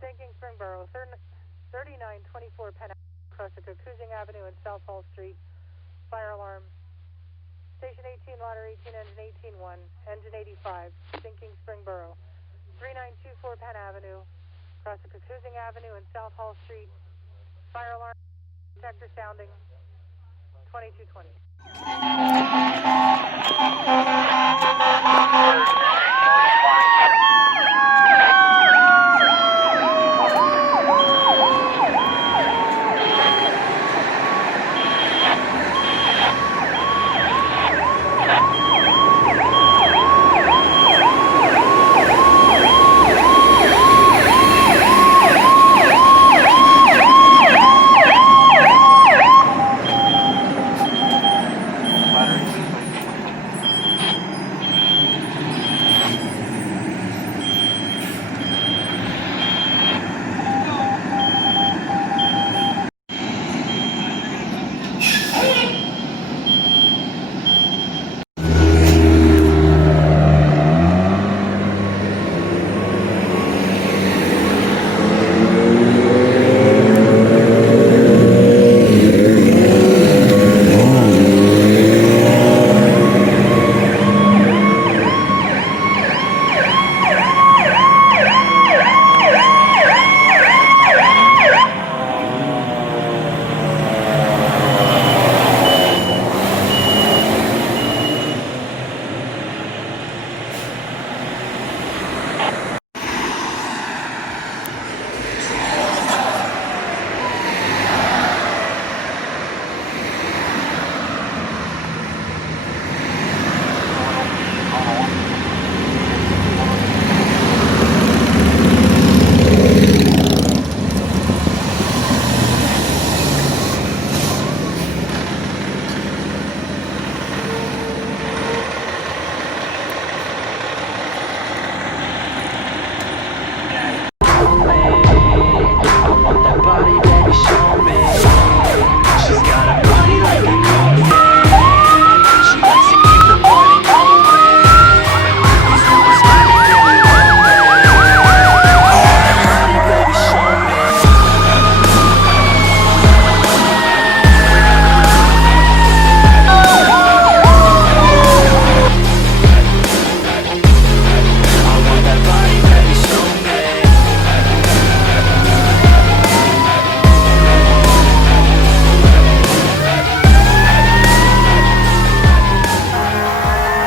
Sinking Springboro, 3924 Penn Avenue, across the Cruising Avenue and South Hall Street. Fire alarm. Station 18, ladder 18, engine 18-1, engine 85, sinking Springboro. 3924 Penn Avenue, across the Cruising Avenue and South Hall Street. Fire alarm. Detector sounding. 2220.